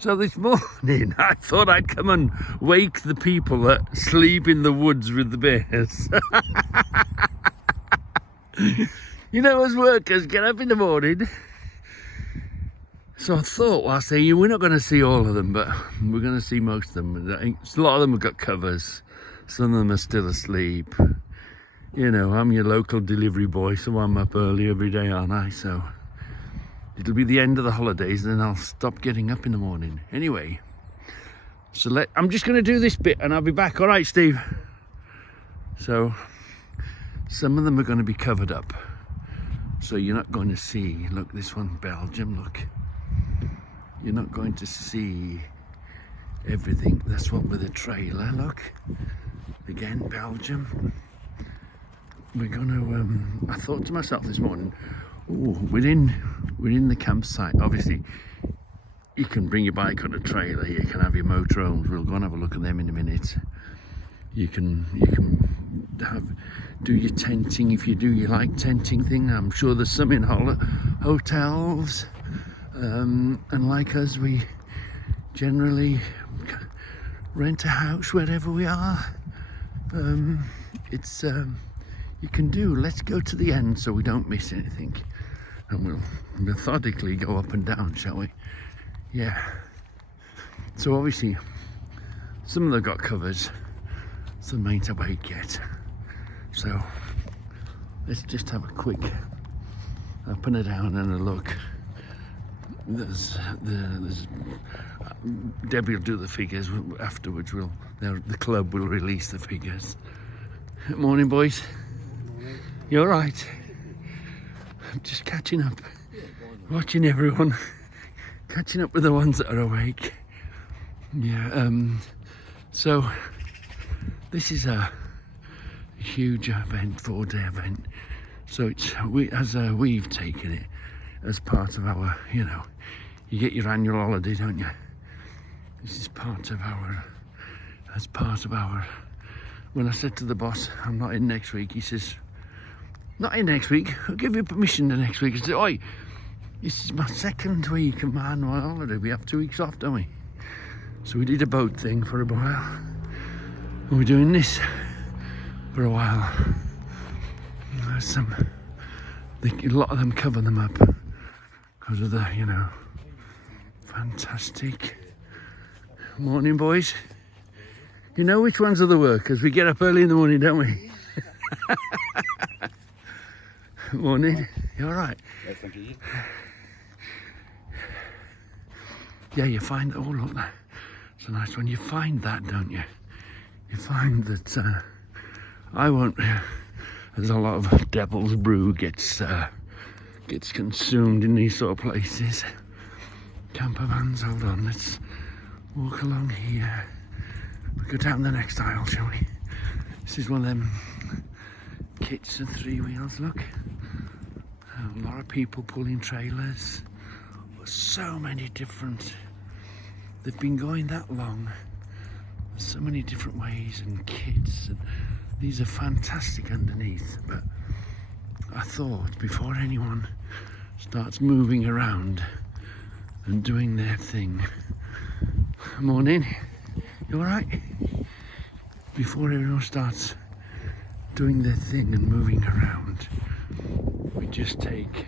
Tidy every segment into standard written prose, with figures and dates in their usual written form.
So this morning I thought I'd come and wake the people that sleep in the woods with the bears. You know, as workers get up in the morning. So I thought, well, I say, we're not going to see all of them, but we're going to see most of them. I think a lot of them have got covers. Some of them are still asleep. You know, I'm your local delivery boy, so I'm up early every day, aren't I? So it'll be the end of the holidays, and then I'll stop getting up in the morning. Anyway, so I'm just going to do this bit, and I'll be back. All right, Steve? So some of them are going to be covered up. So you're not going to see, look, this one, Belgium, look. You're not going to see everything. That's one with a trailer, look. Again, Belgium. We're going to, I thought to myself this morning, oh, we're in the campsite. Obviously, you can bring your bike on a trailer, you can have your motorhomes. We'll go and have a look at them in a minute. You can do your tenting if you like tenting thing. I'm sure there's some in hotels. And like us, we generally rent a house wherever we are. It's you can do. Let's go to the end so we don't miss anything, and we'll methodically go up and down, shall we? Yeah. So obviously, some of them got covers, some ain't awake yet. So let's just have a quick up and a down and a look. There's Debbie will do the figures afterwards. The club will release the figures. Morning, boys. Morning. You all right? I'm just catching up, watching everyone, catching up with the ones that are awake. Yeah. So this is a huge event, 4-day event. So we've taken it as part of our, you know, you get your annual holiday, don't you? This is as part of our, when I said to the boss, I'm not in next week, he says, not in next week, I'll give you permission to next week. I said, oi, this is my second week of my annual holiday, we have 2 weeks off, don't we? So we did a boat thing for a while, and we're doing this for a while. There's a lot of them cover them up because of the, you know, fantastic. Morning, boys. You know which ones are the workers? We get up early in the morning, don't we? Morning. You all right? Yes, thank you. Yeah, you find, oh look, it's a nice one. You find that, don't you? You find that I won't. There's a lot of devil's brew gets consumed in these sort of places. Camper vans, hold on, let's walk along here. We'll go down the next aisle, shall we? This is one of them kits and 3 wheels, look. A lot of people pulling trailers. So many different, they've been going that long. So many different ways and kits, and these are fantastic underneath. But I thought before anyone starts moving around and doing their thing. Morning, you all right? Before everyone starts doing their thing and moving around, we just take,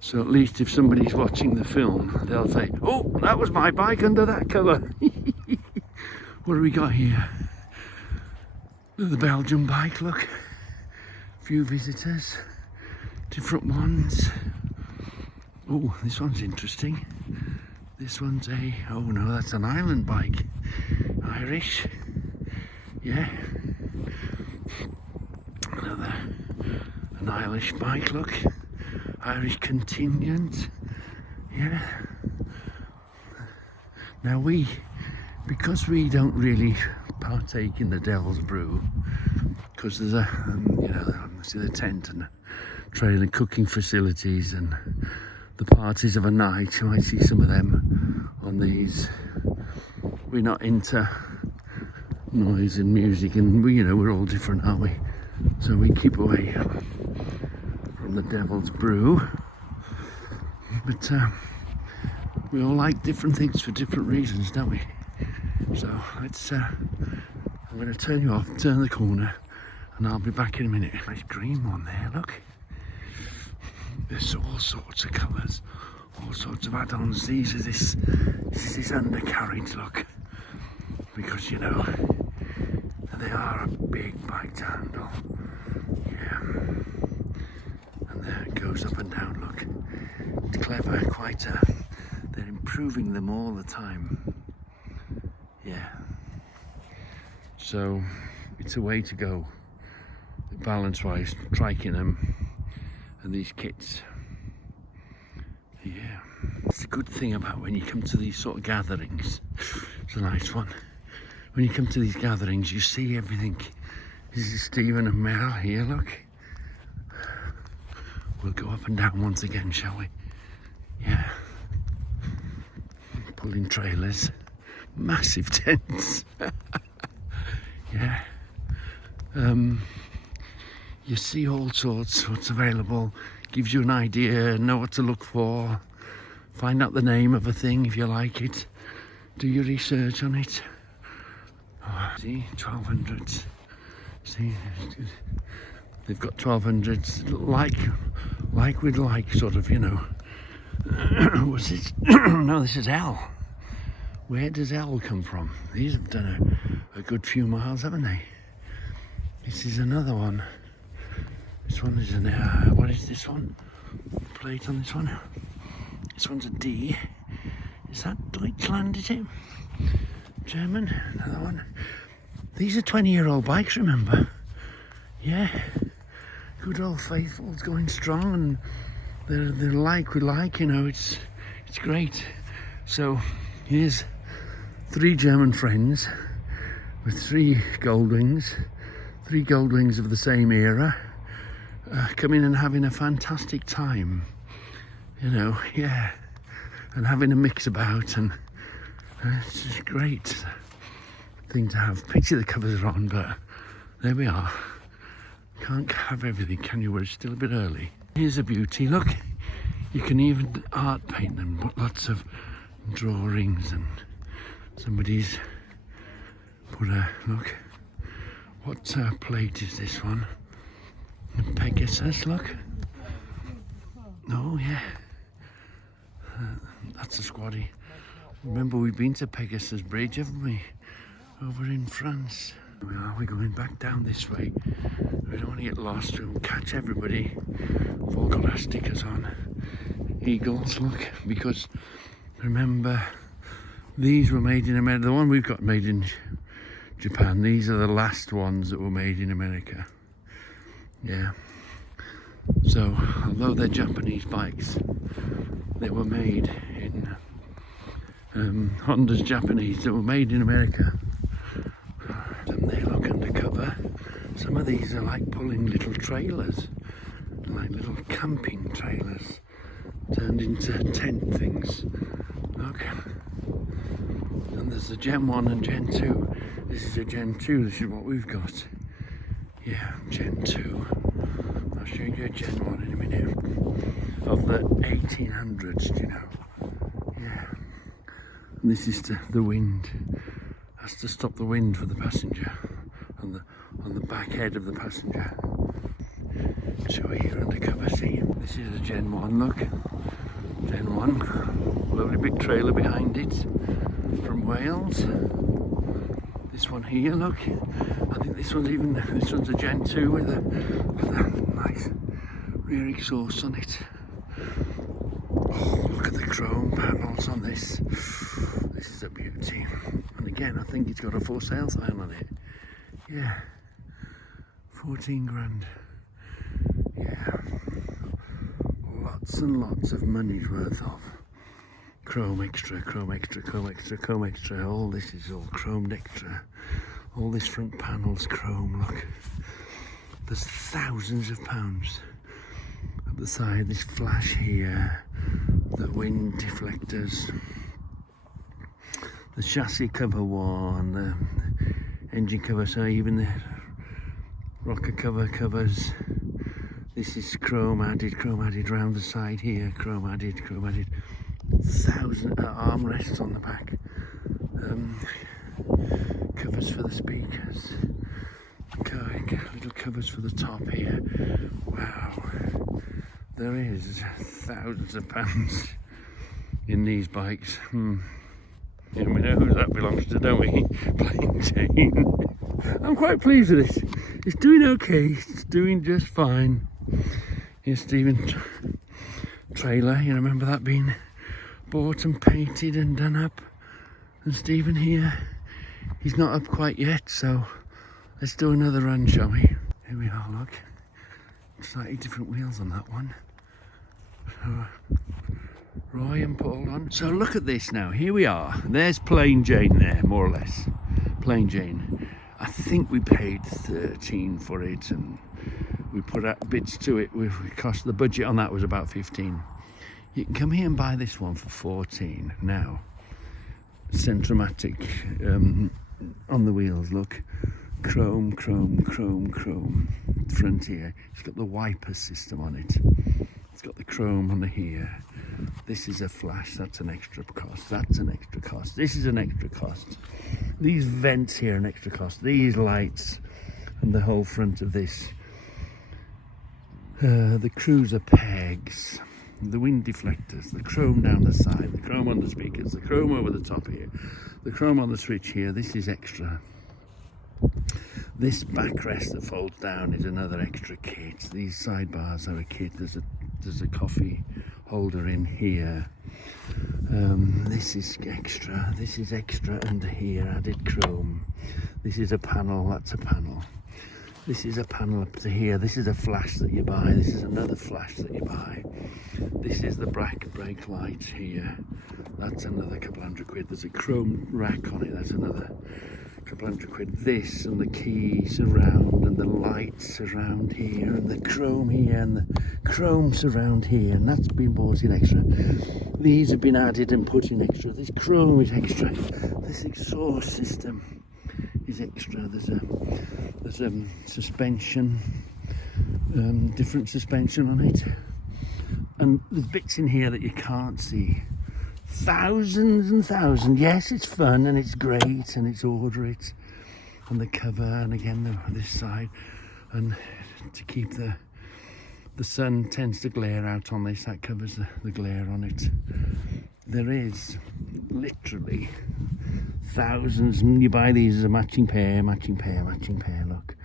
so at least if somebody's watching the film, they'll say, oh, that was my bike under that cover. What do we got here? The Belgian bike, look. A few visitors, different ones. Oh, this one's interesting. This one's oh no, that's an island bike. Irish. Yeah. An Irish bike, look. Irish contingent. Yeah. Now because we don't really partake in the devil's brew, because there's a, you know, see the tent and the trailer cooking facilities and the parties of a night, you might see some of them on these. We're not into noise and music, and we, you know, we're all different, aren't we? So we keep away from the devil's brew. But We all like different things for different reasons, don't we? So let's, I'm going to turn you off, turn the corner, and I'll be back in a minute. Nice green one there, look. There's all sorts of colours, all sorts of add-ons. This is this undercarriage, look. Because, you know, they are a big bike to handle. Yeah. And there it goes up and down, look. It's clever, they're improving them all the time. Yeah. So, it's a way to go, balance-wise, triking them and these kits. Yeah. It's a good thing about when you come to these sort of gatherings. It's a nice one. When you come to these gatherings, you see everything. This is Stephen and Mel here, look. We'll go up and down once again, shall we? Yeah. Pulling trailers. Massive tents. Yeah. You see all sorts, what's available. Gives you an idea, know what to look for. Find out the name of a thing if you like it. Do your research on it. Oh, see, 1200s. See, they've got 1200s, like we'd like, sort of, you know. Was it? No, this is L. Where does L come from? These have done a good few miles, haven't they? This is another one. This one is an, what is this one? Plate on this one. This one's a D. Is that Deutschland, is it? German, another one. These are 20-year-old bikes, remember? Yeah. Good old faithfuls going strong, and they're like we like, you know, it's great. So here's 3 German friends with 3 Goldwings of the same era, coming and having a fantastic time, you know, yeah, and having a mix about, and it's just a great thing to have. Picture the covers are on, but there we are. Can't have everything, can you? We're still a bit early. Here's a beauty, look. You can even art paint them, but lots of drawings, and somebody's put a, look. What plate is this one? Pegasus, look. Oh yeah. That's a squaddy. Remember, we've been to Pegasus Bridge, haven't we? Over in France. We're going back down this way. We don't want to get lost. We'll catch everybody. We've all got our stickers on. Eagles, look, because remember, these were made in America. The one we've got made in Japan. These are the last ones that were made in America. Yeah. So, although they're Japanese bikes, they were made in Honda's Japanese. They were made in America. And they look undercover. Some of these are like pulling little trailers, like little camping trailers, turned into tent things. Look. And there's a Gen 1 and Gen 2. This is a Gen 2, this is what we've got. Yeah, Gen 2. I'll show you a Gen 1 in a minute. Of the 1800s, you know. Yeah. And this is the wind. Has to stop the wind for the passenger on the back head of the passenger. So here undercover, see, this is a Gen 1, look. Gen 1, lovely big trailer behind it from Wales. This one here, look. I think this one's a Gen 2 with a nice rear exhaust on it. Oh, look at the chrome panels on this. This is a beauty. And again, I think it's got a for sale sign on it. Yeah. 14 grand. Yeah. Lots and lots of money's worth of chrome extra, chrome extra, chrome extra, chrome extra. All this is all chromed extra. All this front panel's chrome, look. There's thousands of pounds. Up the side, this flash here, the wind deflectors, the chassis cover one, the engine cover, so even the rocker cover covers. This is chrome added round the side here, chrome added. thousand armrests on the back, covers for the speakers, little covers for the top here. Wow, there is thousands of pounds in these bikes. Yeah, we know who that belongs to, don't we? Plain Jane. I'm quite pleased with this. It's doing okay. It's doing just fine. Here's Stephen's trailer. You remember that being bought and painted and done up? And Stephen here, he's not up quite yet, so let's do another run, shall we? Here we are, look. Slightly different wheels on that one. So, Roy and Paul on. So look at this now. Here we are. There's Plain Jane there, more or less. Plain Jane. I think we paid 13 for it, and we put out bits to it. Cost the budget on that was about 15. You can come here and buy this one for 14 now. Centromatic on the wheels. Look, chrome. Front here. It's got the wiper system on it. It's got the chrome on the here. This is a flash, that's an extra cost. That's an extra cost. This is an extra cost. These vents here are an extra cost. These lights and the whole front of this. The cruiser pegs, the wind deflectors, the chrome down the side, the chrome on the speakers, the chrome over the top here, the chrome on the switch here. This is extra. This backrest that folds down is another extra kit. These sidebars are a kit. There's a coffee holder in here. This is extra. This is extra under here, added chrome. This is a panel. That's a panel. This is a panel up to here. This is a flash that you buy. This is another flash that you buy. This is the brake light here. That's another couple £100. There's a chrome rack on it. That's another couple £100. This and the keys around and the lights around here and the chrome here and the chrome surround here, and that's been bought in extra. These have been added and put in extra. This chrome is extra. This exhaust system is extra. There's a suspension, different suspension on it, and there's bits in here that you can't see. Thousands and thousands. Yes, it's fun and it's great and it's order it, and the cover, and again this side, and to keep the sun tends to glare out on this, that covers the glare on it. There is literally thousands, and you buy these as a matching pair, look.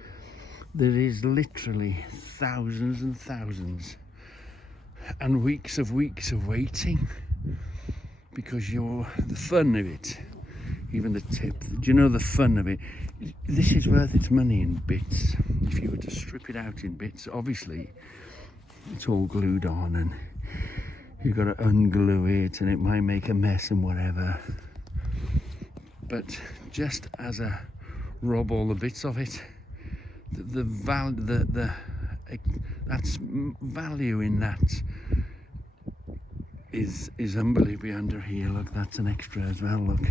There is literally thousands and thousands and weeks of waiting, because the fun of it, even the tip, do you know the fun of it? This is worth its money in bits. If you were to strip it out in bits, obviously it's all glued on and you've got to unglue it and it might make a mess and whatever. But just as a rob all the bits of it, that's value in that is unbelievably under here. Look, that's an extra as well. Look,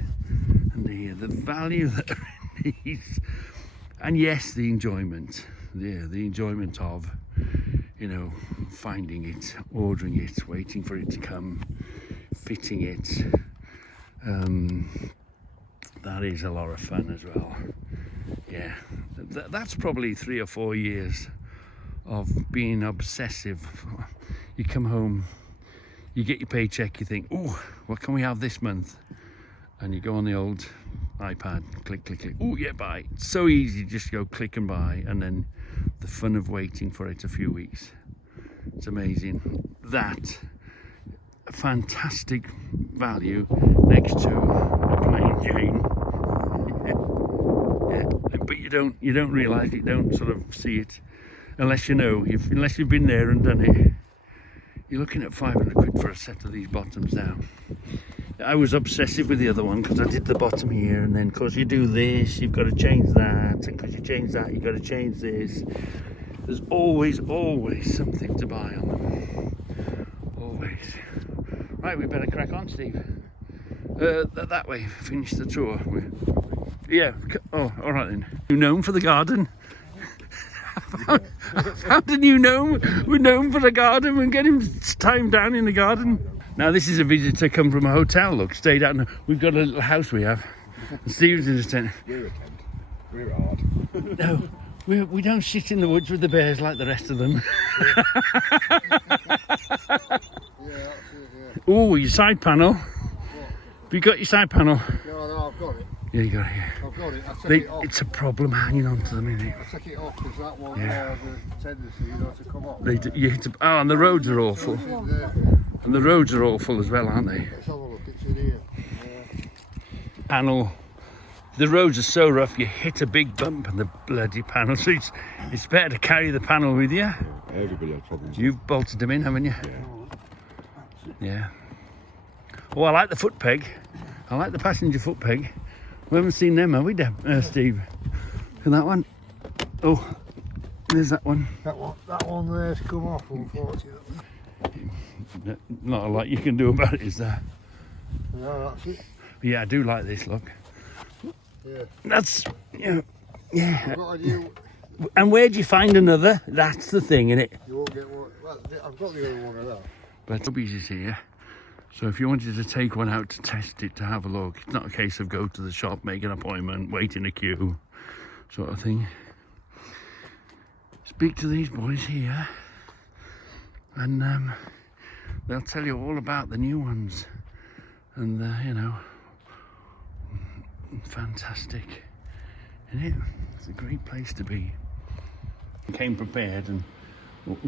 under here, the value that are in these, and yes, the enjoyment. Yeah, the enjoyment of, you know, finding it, ordering it, waiting for it to come, fitting it. That is a lot of fun as well. Yeah, that's probably 3 or 4 years of being obsessive. You come home, you get your paycheck, you think, oh, what can we have this month? And you go on the old iPad, click. Oh yeah, buy. It's so easy, just go click and buy, and then the fun of waiting for it a few weeks. It's amazing. That fantastic value next to a Plain Jane. Yeah. But you don't realise it, don't sort of see it unless you know, unless you've been there and done it. You're looking at 500 quid for a set of these bottoms now. I was obsessive with the other one because I did the bottom here, and then because you do this, you've got to change that, and because you change that, you've got to change this. There's always something to buy on them. Always. Right, we better crack on, Steve. That way, finish the tour. Yeah, oh, all right then. You known for the garden? I found a new gnome. We're known for the garden. We're getting time down in the garden. Now this is a visitor come from a hotel, look, stayed out. We've got a little house we have. And Steve's in his tent. We're a tent. We're hard. No, we don't sit in the woods with the bears like the rest of them. Yeah, that's it, yeah. Oh, your side panel. What? Have you got your side panel? No, I've got it. Yeah, you got it, yeah. I've got it. I took it off. It's a problem hanging on to them, isn't it? I took it off because that one Yeah. has a tendency, you know, to come off. You hit oh, and the roads are awful. It's in there. And the roads are awful as well, aren't they? Let's have a look. It's in here. Panel. The roads are so rough, you hit a big bump and the bloody panel. So it's better to carry the panel with you. Yeah, everybody has problems. You've bolted them in, haven't you? Yeah. Yeah. Oh, I like the foot peg. I like the passenger foot peg. We haven't seen them, have we, Steve? Look at that one. Oh, there's that one. That one there's come off, unfortunately. Not a lot you can do about it, is there? No, that's it. Yeah, I do like this, look. Yeah. That's, yeah. What I do, And where do you find another? That's the thing, innit? you won't get one. Well, I've got the other one of that. But Tubby's is here. So if you wanted to take one out to test it, to have a look, it's not a case of go to the shop, make an appointment, wait in a queue, sort of thing. Speak to these boys here, and they'll tell you all about the new ones. And you know, fantastic, isn't it? It's a great place to be. He came prepared and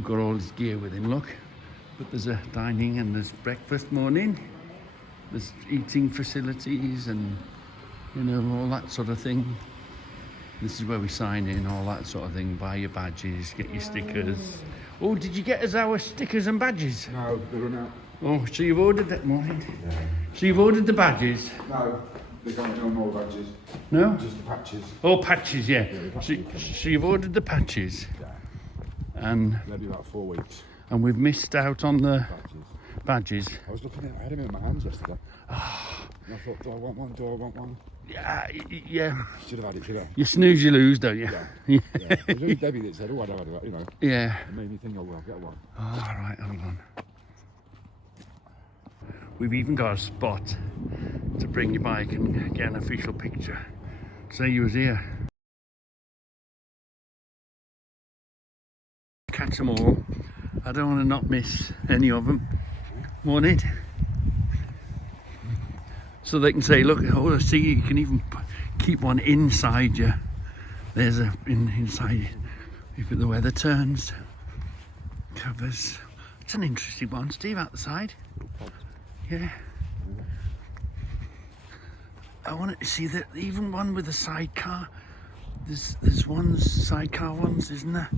got all his gear with him, look. But there's a dining and there's breakfast morning. There's eating facilities and, you know, all that sort of thing. This is where we sign in, all that sort of thing. Buy your badges, get your stickers. Oh, did you get us our stickers and badges? No, they run out. Oh, so you've ordered that morning? Yeah. So you've ordered the badges? No, they don't do more badges. No? Just the patches. Oh, patches, yeah. Yeah, the So, patches. so you've ordered the patches, Yeah. and They'll be about 4 weeks. we've missed out on the Badges. badges. I was looking at I had them in my hands yesterday. And I thought, do I want one? Do I want one? Yeah. Should have had it, should I? You snooze, you lose, don't you? Yeah. Yeah. It was only Debbie that said, oh, I'd have it, you know. Yeah. It made me think, oh, well, I'll get one. Oh, all right, hold on. We've even got a spot to bring your bike and get an official picture. Say you was here. Catch them all. I don't want to not miss any of them. Morning. So they can say, look, oh, I see you can even keep one inside you. There's a inside. If the weather turns, covers. It's an interesting one, Steve, out the side. Yeah. I want to see that even one with a sidecar. There's sidecar ones, isn't there?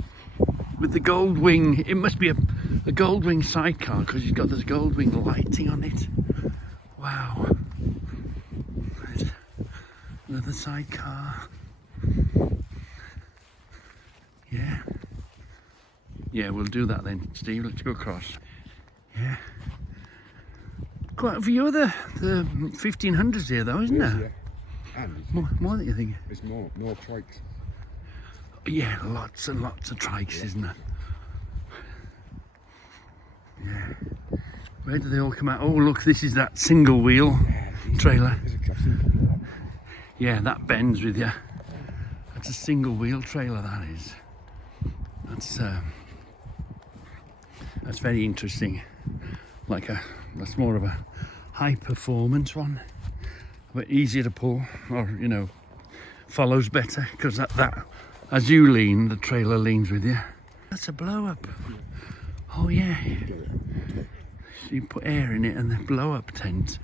With the Goldwing, it must be a Goldwing sidecar because you've got this Goldwing lighting on it. Wow. There's another sidecar. Yeah. Yeah, we'll do that then, Steve. Let's go across. Yeah. Quite a few of the 1500s here though, isn't there? Yeah. And More than you think. it's more trikes. Yeah, lots and lots of trikes, isn't there? Yeah. Where do they all come out? Oh, look, this is that single wheel trailer. I've seen a couple of them. Yeah, that bends with you. That's a single wheel trailer, that is. That's very interesting. That's more of a high performance one, but easier to pull, or you know, follows better because that as you lean, the trailer leans with you. That's a blow up. Oh yeah. So you put air in it and the blow up tent.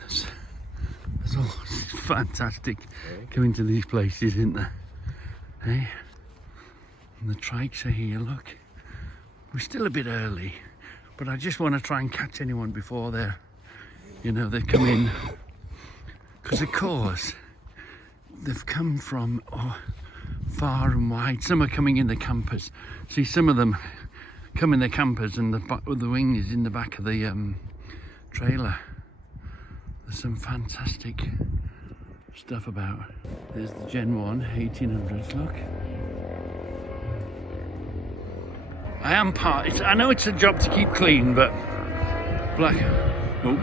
That's all fantastic coming to these places, isn't there? Hey? And the trikes are here, look. We're still a bit early, but I just want to try and catch anyone before they come in. Because of course, they've come from far and wide. Some are coming in the campers. See, some of them come in the campers and the wing is in the back of the trailer. There's some fantastic stuff about. There's the Gen 1 1800s, look. I know it's a job to keep clean, but Black. Oh,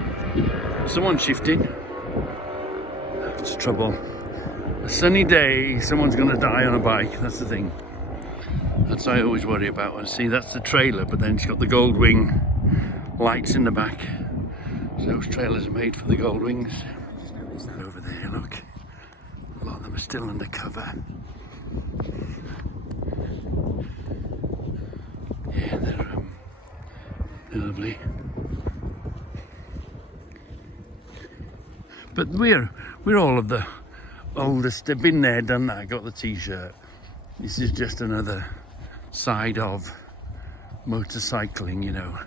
someone's shifting. That's the trouble. A sunny day, someone's going to die on a bike. That's the thing. That's what I always worry about. And see, that's the trailer, but then it's got the Goldwing lights in the back. So those trailers are made for the Goldwings. Over there, look. A lot of them are still under cover. Yeah, they're lovely. But we're all of the oldest. They've been there, done that. Got the T-shirt. This is just another side of motorcycling, you know.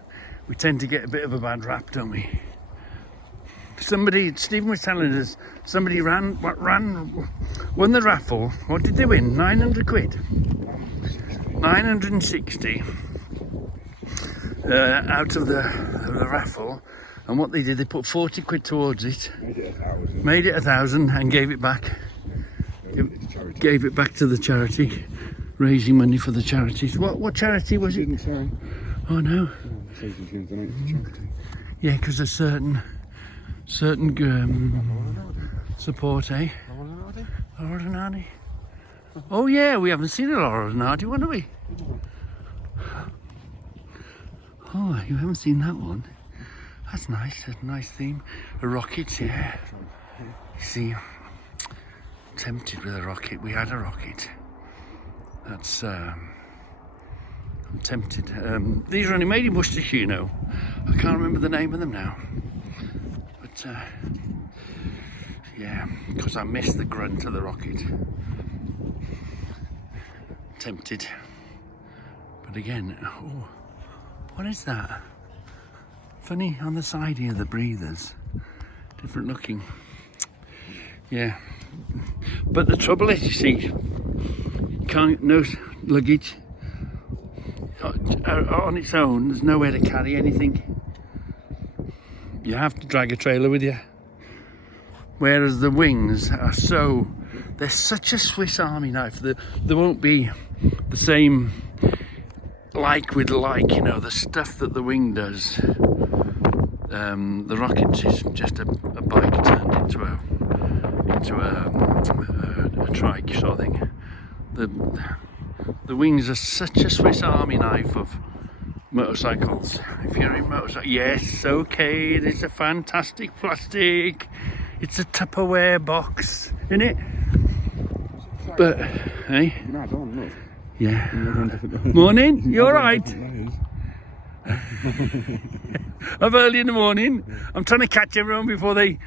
We tend to get a bit of a bad rap, don't we? Stephen was telling us, somebody won the raffle. What did they win? 900 quid. 960 out of the raffle. And what they did, they put 40 quid towards it. Made it 1,000 and gave it back. Gave it back to the charity, raising money for the charities. What charity was it? Didn't say. Oh no. Yeah, because a certain support, eh? Laura Nardi. Oh yeah, we haven't seen a Laura Nardi one, have we? Oh, you haven't seen that one? That's nice, a nice theme. A rocket, yeah. You see, tempted with a rocket. We had a rocket. That's I'm tempted. These are only made in Worcestershire, you know. I can't remember the name of them now. But yeah, because I missed the grunt of the rocket. Tempted. But again, oh, what is that? Funny on the side here, the breathers. Different looking. Yeah. But the trouble is, you see, no luggage on its own. There's nowhere to carry anything. You have to drag a trailer with you. Whereas the wings are they're such a Swiss Army knife. There won't be the same like with like, you know, the stuff that the wing does. The rocket is just a bike turned into a trike sort of thing. The wings are such a Swiss Army knife of motorcycles. If you're in motorcycle, yes, okay, it is a fantastic plastic. It's a Tupperware box, isn't it? But, hey? Yeah. Morning, you alright? Up early in the morning. I'm trying to catch everyone before they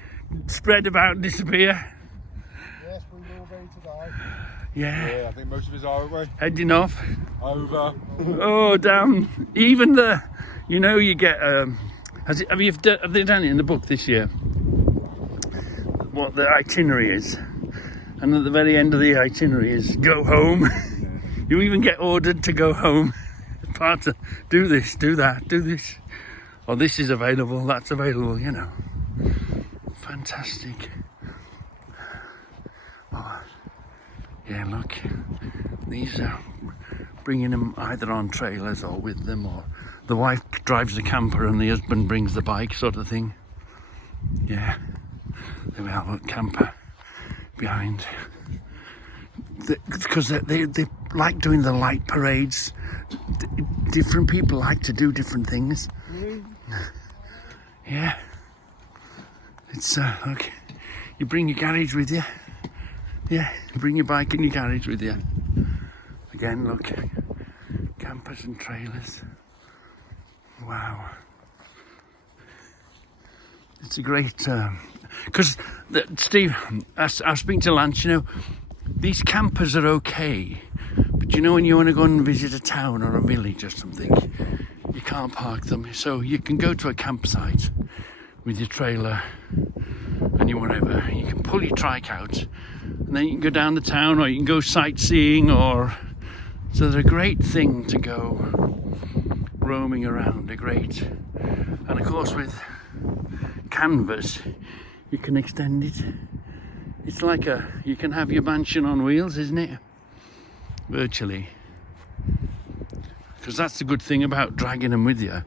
spread about and disappear. Yes, we will be today. Yeah. I think most of us are, aren't we? Heading off. Over. Oh, down. Even you know, you get, have they done it in the book this year? What the itinerary is. And at the very end of the itinerary is go home. Yeah. You even get ordered to go home. Part of do this, do that, do this. Or this is available, that's available, you know. Fantastic. Oh, yeah, look. These are bringing them either on trailers or with them, or the wife drives the camper and the husband brings the bike, sort of thing. Yeah. There we are, look, camper behind. Because they like doing the light parades. Different people like to do different things. Yeah. It's look, you bring your garage with you. Yeah, you bring your bike and your garage with you. Again, look, campers and trailers. Wow. It's a great, because Steve, I was speaking to Lance, you know, these campers are okay, but you know when you want to go and visit a town or a village or something, you can't park them. So you can go to a campsite with your trailer and your whatever. You can pull your trike out and then you can go down the town, or you can go sightseeing, or so they're a great thing to go roaming around. And of course with canvas you can extend it. It's like you can have your mansion on wheels, isn't it? Virtually. Because that's the good thing about dragging them with you.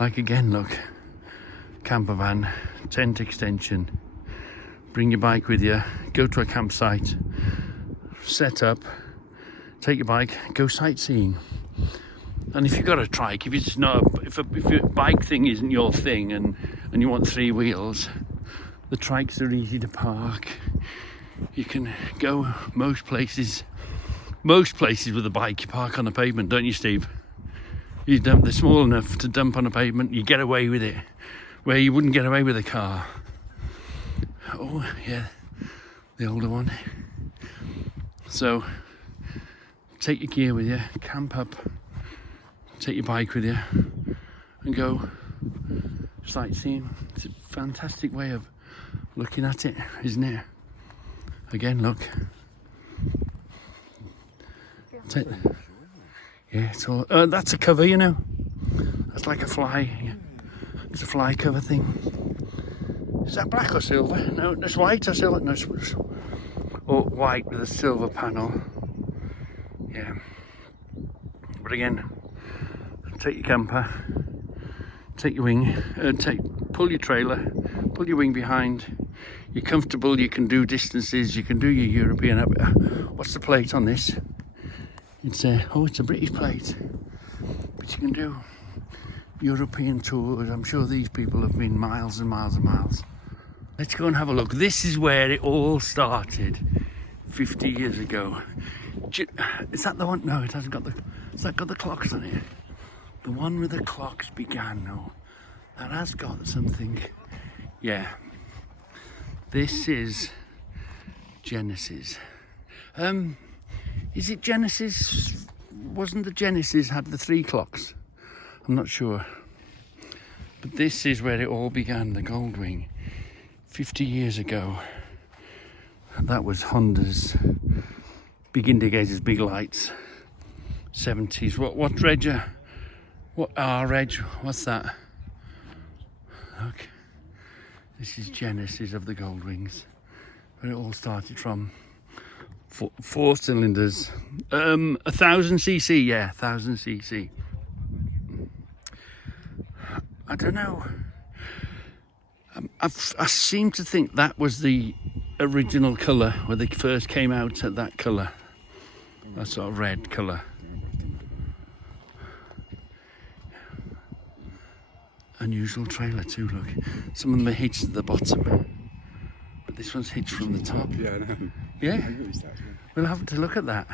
Like again, look, camper van, tent extension, bring your bike with you, go to a campsite, set up, take your bike, go sightseeing. And if you've got a trike, if it's not, if your bike thing isn't your thing, and you want 3 wheels, the trikes are easy to park. You can go most places with a bike. You park on the pavement, don't you, Steve? They're small enough to dump on a pavement. You get away with it, where you wouldn't get away with a car. Oh yeah, the older one. So take your gear with you, camp up, take your bike with you, and go sightseeing. It's a fantastic way of looking at it, isn't it? Again, look. Yeah, it's all. That's a cover, you know. That's like a fly. It's a fly cover thing. Is that black or silver? No, it's white or silver. No, it's or white with a silver panel. Yeah. But again, take your camper, take your wing, pull your trailer, pull your wing behind. You're comfortable. You can do distances. You can do your European. What's the plate on this? It's it's a British plate, but you can do European tours. I'm sure these people have been miles and miles and miles. Let's go and have a look. This is where it all started 50 years ago. Is that the one? No, it hasn't got the. Has that got the clocks on it? The one with the clocks began. No, that has got something. Yeah. This is Genesis. Is it Genesis? Wasn't the Genesis had the 3 clocks? I'm not sure. But this is where it all began, the Goldwing. 50 years ago. And that was Honda's big indicators, big lights. 70s. What reg? What R reg? What's that? Look. This is Genesis of the Goldwings. Where it all started from. 4 cylinders, 1000cc, yeah, 1000cc. I don't know. I seem to think that was the original colour where they first came out at that colour, that sort of red colour. Unusual trailer too. Look, some of them are hitched at the bottom. This one's hitched from the top. Yeah, I know. Yeah? We'll have to look at that.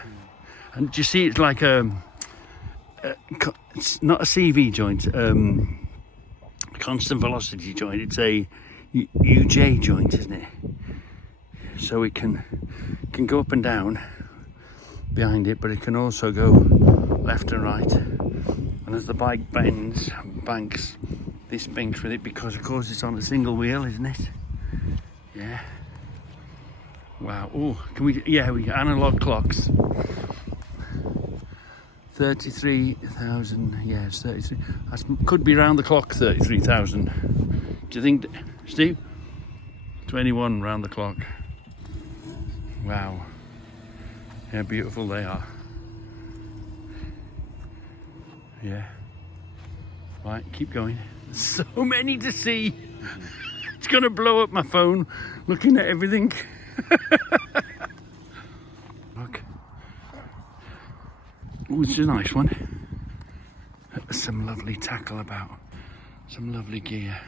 And do you see it's like it's not a CV joint, constant velocity joint. It's a UJ joint, isn't it? So it can go up and down behind it, but it can also go left and right. And as the bike banks, this banks with it because, of course, it's on a single wheel, isn't it? Yeah. Wow. Oh, can we? Yeah, we got analog clocks. 33,000. Yeah, it's 33. That could be round the clock. 33,000. Do you think, Steve? 21 round the clock. Wow. How beautiful they are. Yeah. Right, keep going. So many to see. It's gonna blow up my phone looking at everything. Look. Oh, it's a nice one. Some lovely tackle about. Some lovely gear.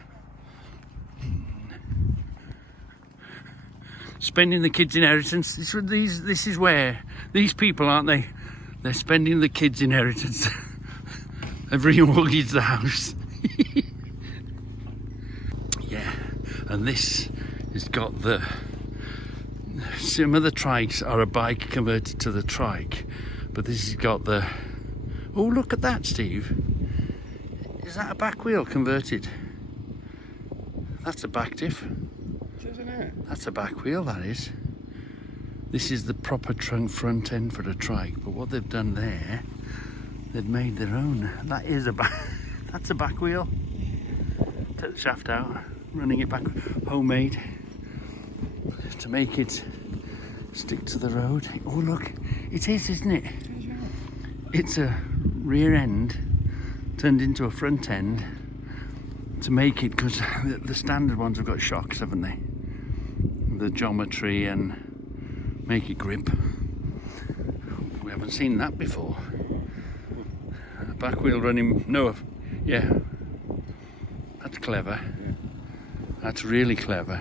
Spending the kids' inheritance. This is where these people, aren't they? They're spending the kids' inheritance. They've remortgaged the house. Yeah, and this has got some of the trikes are a bike converted to the trike, but this has got the. Oh, look at that, Steve. Is that a back wheel converted? That's a back diff. Isn't it? That's a back wheel, that is. This is the proper trunk front end for the trike, but what they've done there, they've made their own. That is a back. That's a back wheel. Take the shaft out, running it back, homemade, to make it stick to the road. Oh look, it is, isn't it? It's a rear end turned into a front end to make it, because the standard ones have got shocks, haven't they? The geometry and make it grip. We haven't seen that before. Back wheel running, no, yeah, that's clever. That's really clever.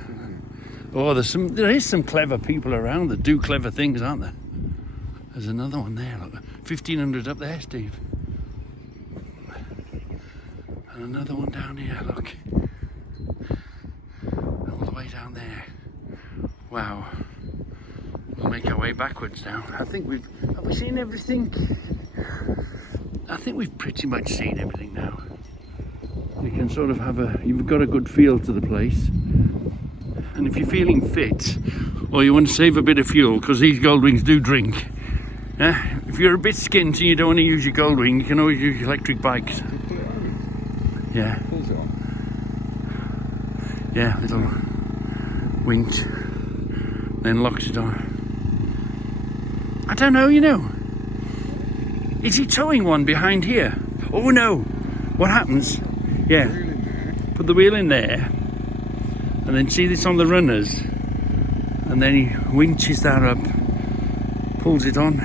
Oh, there is some clever people around that do clever things, aren't there? There's another one there, look, 1500 up there, Steve. And another one down here, look. All the way down there. Wow. We'll make our way backwards now. I think have we seen everything? I think we've pretty much seen everything now. You can sort of you've got a good feel to the place. And if you're feeling fit, or you want to save a bit of fuel, because these Goldwings do drink. If you're a bit skint and you don't want to use your Goldwing, you can always use electric bikes. Yeah. Pulls it on. Yeah, little winch. Then locks it on. I don't know, you know. Is he towing one behind here? Oh no! What happens? Yeah. Put the wheel in there. And then see this on the runners. And then he winches that up. Pulls it on.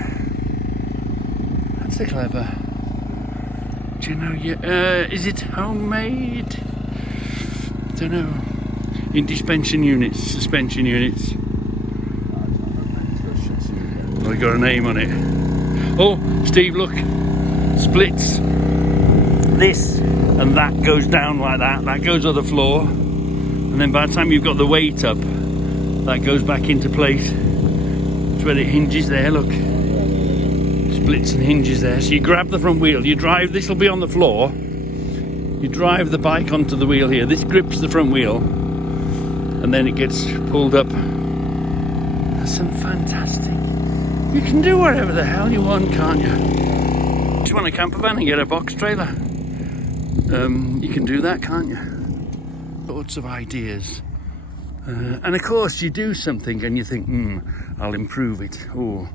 That's a clever. Do you know, is it homemade? Don't know. In suspension units. Oh, got a name on it. Oh, Steve, look. Splits. This and that goes down like that. That goes on the floor. And then by the time you've got the weight up, that goes back into place. That's where it hinges there, look. Splits and hinges there. So you grab the front wheel, you drive, this will be on the floor. You drive the bike onto the wheel here. This grips the front wheel. And then it gets pulled up. That's some fantastic. You can do whatever the hell you want, can't you? Just want a camper van and get a box trailer. You can do that, can't you? Lots of ideas. And of course you do something and you think, I'll improve it. Oh,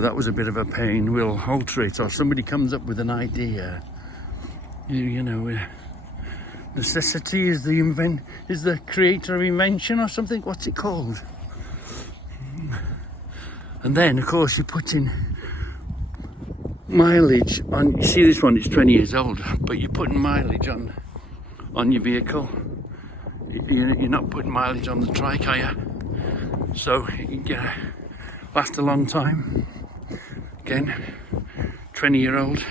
that was a bit of a pain, we'll alter it. Or somebody comes up with an idea. You know, necessity is the creator of invention or something. What's it called? And then of course you put in mileage on. You see this one, it's 20 years old, but you're putting mileage on your vehicle. You're not putting mileage on the trike, are you? So you can last a long time. Again, 20-year-old.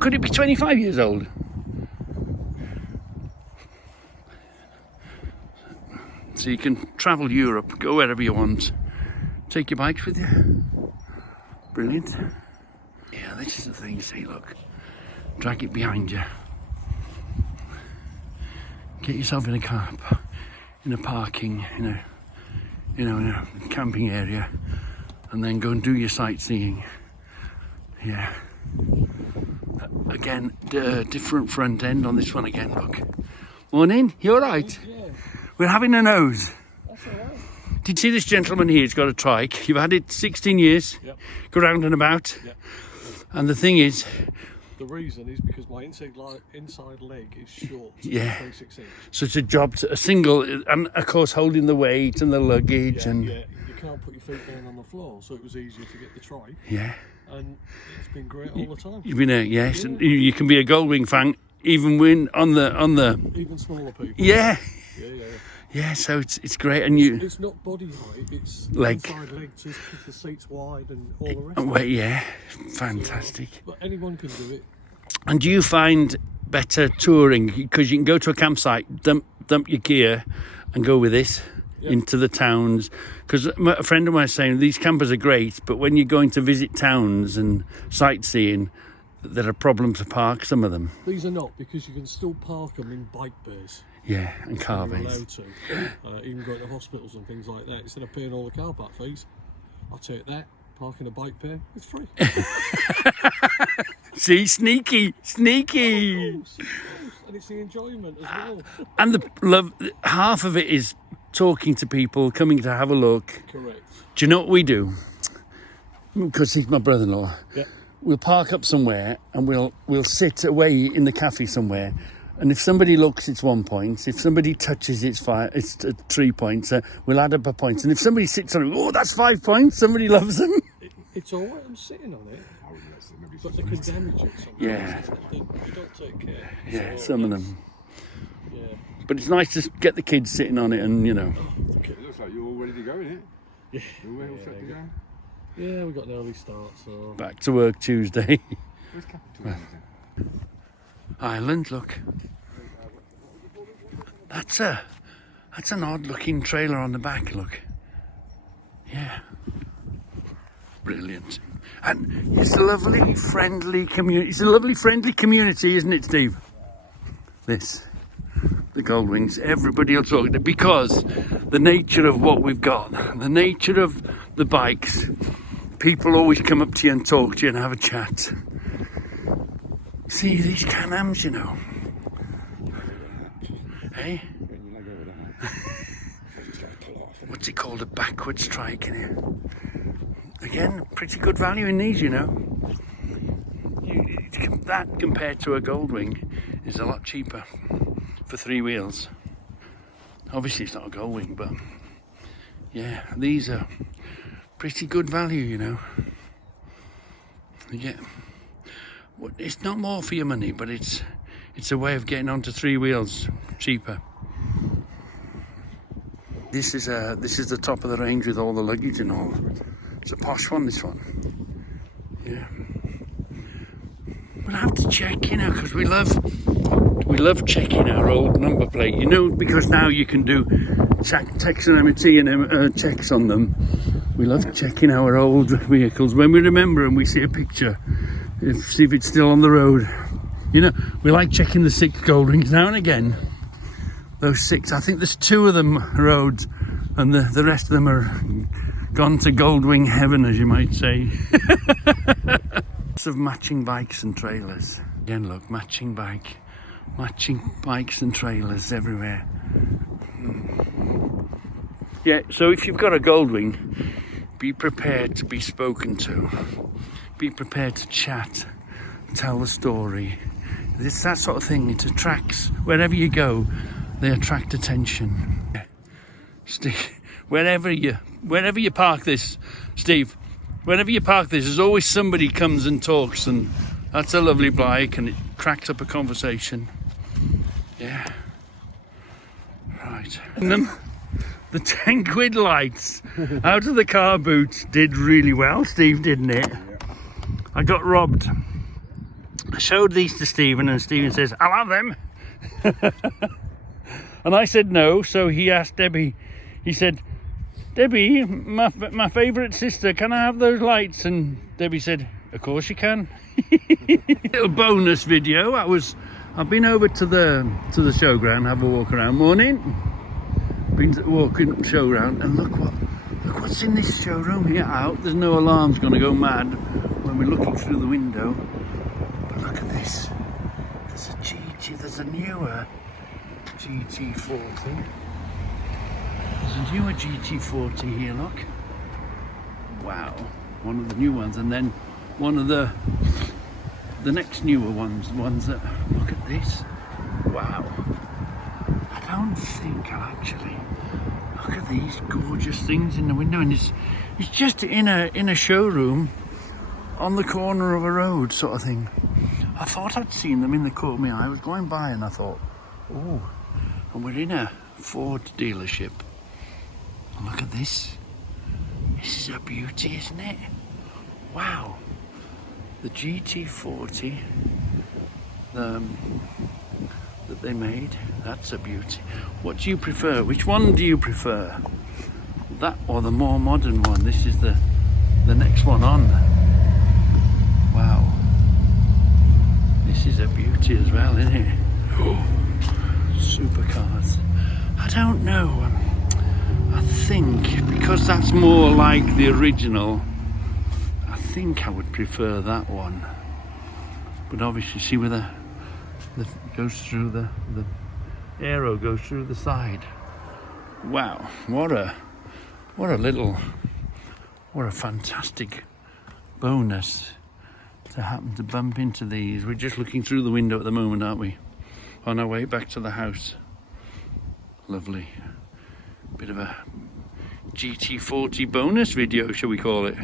Could it be 25 years old? So you can travel Europe, go wherever you want. Take your bikes with you. Brilliant. Yeah, this is the thing, see, look. Drag it behind you. Get yourself in a car, in a parking, in a camping area, and then go and do your sightseeing. Yeah. Again, different front end on this one again, look. Morning, you alright? Yeah. We're having a nose. That's all right. Did you see this gentleman here? He's got a trike. You've had it 16 years. Yep. Go round and about. Yep. And the thing is, The reason is because my inside leg is short. Yeah. 26 inch. so it's a job to a single, and of course holding the weight and the luggage and Yeah, you can't put your feet down on the floor, so it was easier to get the trike, yeah. and it's been great all the time. You've been yes, and you can be a Goldwing fan even when on the Even smaller people. yeah. Yeah. Yeah, so it's great, and you It's not body height, it's Leg. inside leg to keep the seats wide and all the rest. oh, wait, yeah, fantastic. But anyone can do it. And do you find better touring because you can go to a campsite, dump your gear, and go with this into the towns? Because a friend of mine was saying these campers are great, but when you're going to visit towns and sightseeing, there are problems to park some of them. These are not, because you can still park them in bike bays. Yeah, and car You're bays. allowed to, even go to hospitals and things like that. Instead of paying all the car park fees, I'll take that. Parking a bike pair, it's free. See, sneaky. Of course. And it's the enjoyment as well. And the love, half of it is talking to people, coming to have a look. Correct. Do you know what we do? Because he's my brother-in-law. Yeah. we'll park up somewhere and we'll sit away in the cafe somewhere. And if somebody looks, it's 1 point. If somebody touches, it's 3 points. We'll add up a point. And if somebody sits on it, oh, that's 5 points. Somebody loves them. It's all right, I'm sitting on it. Oh, yes, maybe But they can damage it sometimes. Yeah. You don't take care. Yeah, So, some of them. Yeah. But it's nice to get the kids sitting on it and, you know. It looks like you're all ready to go, isn't it? Yeah. You're all set to go. Yeah, we got an early start, so. Back to work Tuesday. Where's Capital then? Island, look. That's an odd looking trailer on the back, look. Yeah. Brilliant. And it's a lovely, friendly community. It's a lovely, friendly community, isn't it, Steve? This. The Goldwings. Everybody will talk to it because the nature of what we've got, the nature of the bikes, people always come up to you and talk to you and have a chat. See these Can-Ams, you know. Hey? What's it called? A backward strike in here. Again, pretty good value in these, you know. That compared to a Goldwing is a lot cheaper for 3 wheels. Obviously it's not a Goldwing, but yeah, these are pretty good value, you know. Yeah, it's not more for your money, but it's a way of getting onto 3 wheels cheaper. This is the top of the range with all the luggage and all. It's a posh one, this one. Yeah. We'll have to check, you know, because we love checking our old number plate, you know, because now you can do tax and MOT and checks on them. We love checking our old vehicles when we remember and we see a picture, see if it's still on the road. You know, we like checking the 6 Goldwings now and again. Those 6, I think there's 2 of them roads, and the rest of them are gone to Goldwing heaven, as you might say. Lots of matching bikes and trailers. Again, look, matching bikes and trailers everywhere. Yeah, so if you've got a Goldwing, be prepared to be spoken to. Be prepared to chat, tell the story. It's that sort of thing. It attracts, wherever you go, they attract attention. Steve, wherever you park this, Steve, wherever you park this, there's always somebody comes and talks, and that's a lovely bike, and it cracks up a conversation. Yeah. Right. And the 10 quid lights out of the car boot did really well, Steve, didn't it? Yeah. I got robbed. I showed these to Stephen, and Stephen says, I'll have them. And I said no, so he asked Debbie, he said, Debbie, my favourite sister, can I have those lights? And Debbie said, of course you can. Little bonus video. I've been over to the showground, have a walk around. Morning. Been to the walking showground, and look what's in this showroom here. Out, there's no alarms going to go mad when we're looking through the window. But look at this. There's a newer GT40. There's a newer GT40 here, look. Wow, one of the new ones, and then one of the next newer ones that, look at this. Wow. I don't think I'll actually, look at these gorgeous things in the window, and it's just in a showroom on the corner of a road sort of thing. I thought I'd seen them in the corner of my eye. I was going by and I thought, oh, and we're in a Ford dealership. And look at this. This is a beauty, isn't it? Wow. The GT40 that they made, that's a beauty. What do you prefer? Which one do you prefer? That or the more modern one? This is the next one on. Wow. This is a beauty as well, isn't it? Oh, supercars. I don't know. I think because that's more like the original, I think I would prefer that one. But obviously, see where the goes through the aero goes through the side. Wow, what a fantastic bonus to to happen to bump into these. We're just looking through the window at the moment, aren't we? On our way back to the house. Lovely. Bit of a GT40 bonus video, shall we call it?